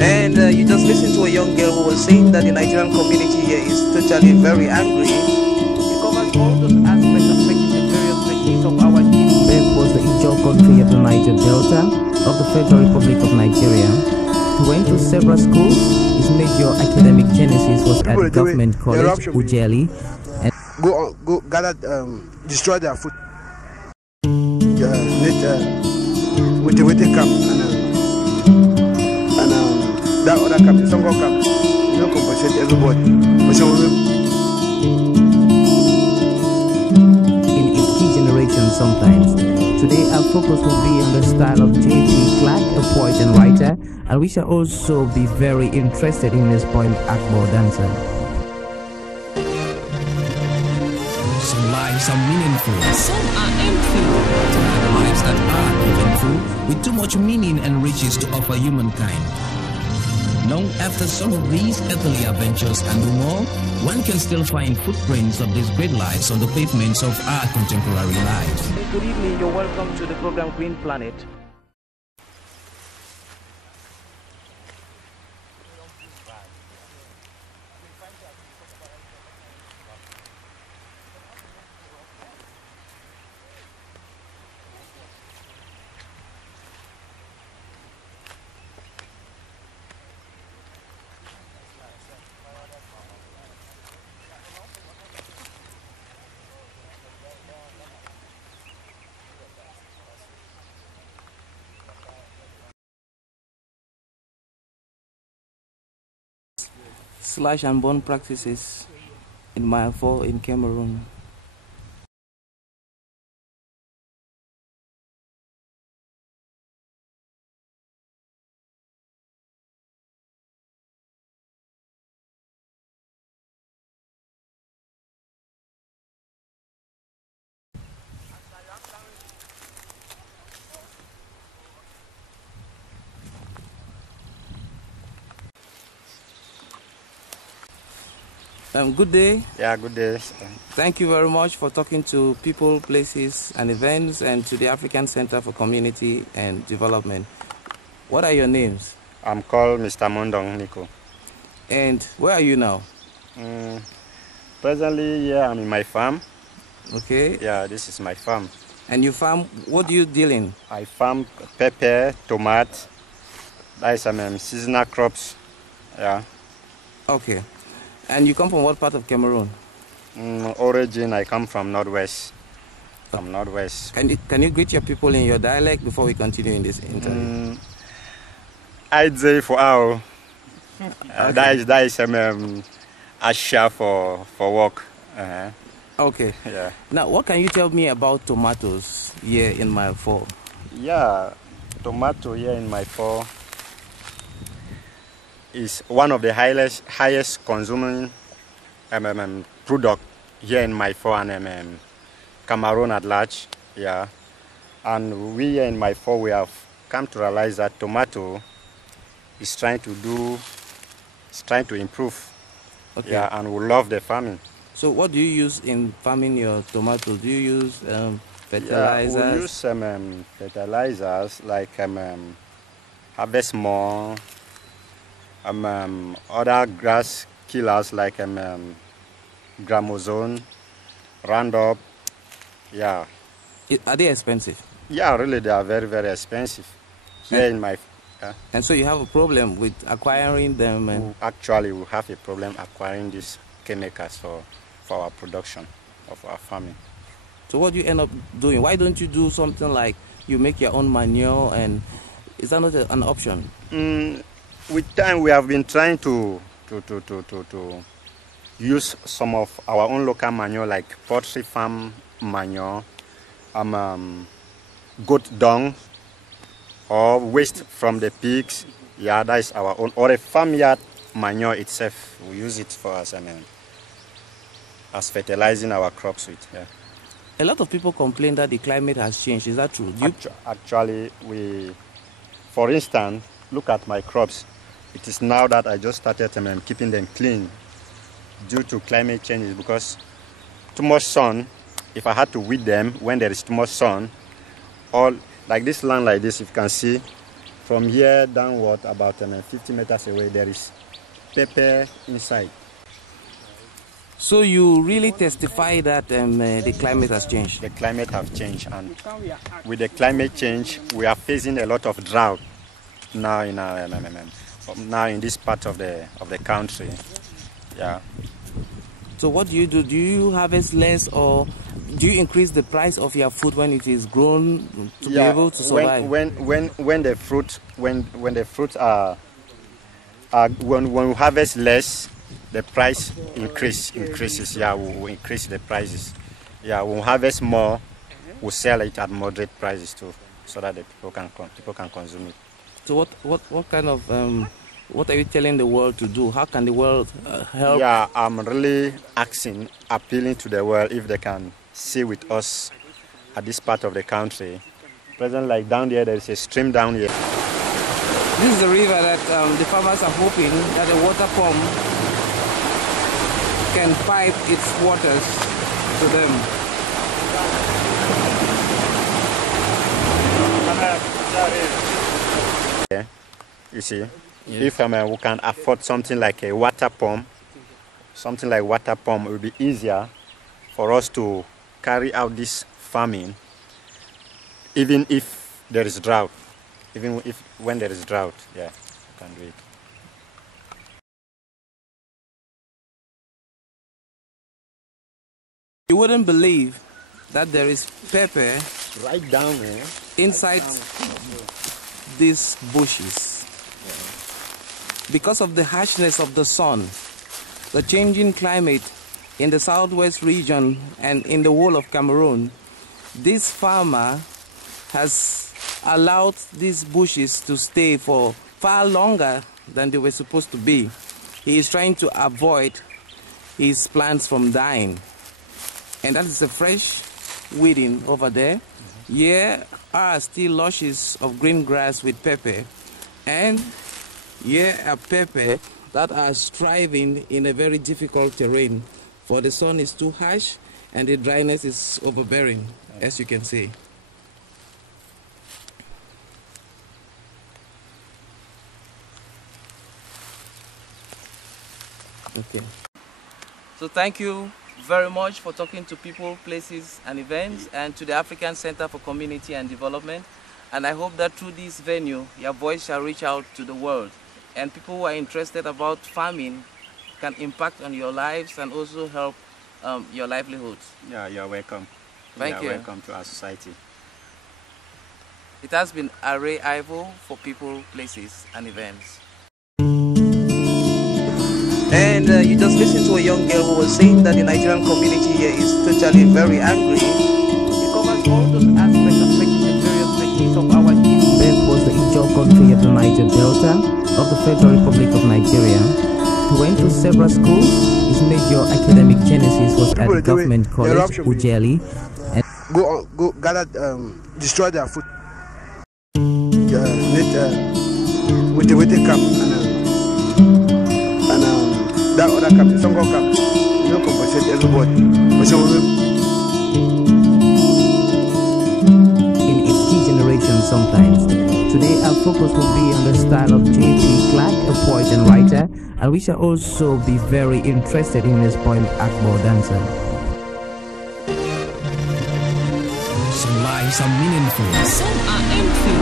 And you just listened to a young girl who was saying that the Nigerian community here is totally very angry. It covers all those aspects affecting the various regions of our nation. Bek was the Ijaw country of the Niger Delta of the Federal Republic of Nigeria. He went to several schools. His major academic genesis was at Government College, Ujeli. And go gather, destroy their food. With the camp and that other camp, some go camp, you don't compensate everybody. In its key generation sometimes. Today our focus will be on the style of J.P. Clark, a poet and writer, and we shall also be very interested in his poem Akbar Dancer. Some lives are meaningful, some are empty. The lives that are eventful, with too much meaning and riches to offer humankind. Long after some of these earthly adventures and more, one can still find footprints of these great lives on the pavements of our contemporary lives. Good evening, you're welcome to the program Green Planet. Slash and burn practices in Mile 4 in Cameroon. Good day. Yeah, good day. Thank you very much for talking to people, places, and events, and to the African Center for Community and Development. What are your names? I'm called Mr. Mondong Nico. And where are you now? Presently, yeah, I'm in my farm. Okay. Yeah, this is my farm. And you farm, what do you deal in? I farm pepper, tomato, that is some seasonal crops. Yeah. Okay. And you come from what part of Cameroon? Origin, I come from Northwest. From Northwest. Can you greet your people in your dialect before we continue in this interview? I'd say for our that is Asha for work. Okay. Yeah. Now, what can you tell me about tomatoes here in Mile 4? Yeah, tomato here in Mile 4 is one of the highest consuming product here in Mile 4 and Cameroon at large. Yeah, and we here in Mile 4 we have come to realize that tomato is trying to improve. Okay. Yeah, and we love the farming. So what do you use in farming your tomatoes? Do you use fertilizers? Yeah, we use fertilizers like Harvest More, other grass killers like Gramozone, Roundup. Yeah. Are they expensive? Yeah, really, they are very, very expensive here in my. And so you have a problem with acquiring them? And actually, we have a problem acquiring these chemicals for our production of our farming. So what do you end up doing? Why don't you do something like you make your own manure, and is that not an option? With time, we have been trying to use some of our own local manure, like poultry farm manure, goat dung, or waste from the pigs. Yeah, that is our own, or a farmyard manure itself. We use it for as fertilizing our crops with. Yeah. A lot of people complain that the climate has changed. Is that true? Actually, for instance, look at my crops. It is now that I just started keeping them clean due to climate changes, because too much sun. If I had to weed them when there is too much sun, all like this land like this, if you can see, From here downward, about 50 meters away, there is pepper inside. So you really testify that the climate has changed? The climate has changed, and with the climate change, we are facing a lot of drought now in our, now in this part of the country. Yeah. So what do you do? Do you harvest less, or do you increase the price of your food when it is grown to be able to survive? When the fruit are when we harvest less, the price increases. Yeah, we increase the prices. Yeah, when we harvest more, we sell it at moderate prices too, so that the people can consume it. So what kind of what are you telling the world to do? How can the world help? Yeah, I'm really appealing to the world if they can see with us at this part of the country. Present, like down there is a stream down here. This is the river that the farmers are hoping that a water pump can pipe its waters to them. Yeah, you see, yes. If we can afford something like a water pump, it will be easier for us to carry out this farming, even if there is drought. When there is drought, yeah, we can do it. You wouldn't believe that there is pepper right down here inside these bushes. Because of the harshness of the sun, the changing climate in the southwest region and in the whole of Cameroon, this farmer has allowed these bushes to stay for far longer than they were supposed to be. He is trying to avoid his plants from dying. And that is a fresh weeding over there. Here are still lushes of green grass with pepper. And here are pepper that are striving in a very difficult terrain. For the sun is too harsh and the dryness is overbearing, as you can see. Okay. So thank you very much for talking to people, places and events, and to the African Center for Community and Development. And I hope that through this venue, your voice shall reach out to the world. And people who are interested about farming can impact on your lives and also help your livelihoods. Yeah, you're welcome. Thank you. Welcome to our society. It has been Arrey Ivo for people, places and events. And you just listened to a young girl who was saying that the Nigerian community here is totally very angry. It covers all those aspects affecting the various regions of our city. That was the Ijo country of the Niger Delta of the Federal Republic of Nigeria. He went to several schools. His major academic genesis was at the government college, Ujeli. And go gather, destroy their food. With the camp and that other camp, Songo camp, you don't compensate everybody. In its key generation sometimes. Today our focus will be on the style of J.P. Clark, a poet and writer, and we shall also be very interested in his poem Akbar Dancer. Some lives are meaningful, some are empty.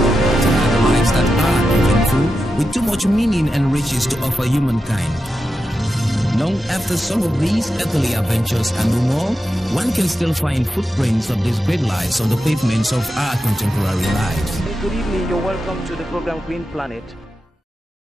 The lives that are meaningful, with too much meaning and riches to offer humankind. Long after some of these earthly adventures and no more, one can still find footprints of these great lives on the pavements of our contemporary lives. Good evening, you're welcome to the program Green Planet.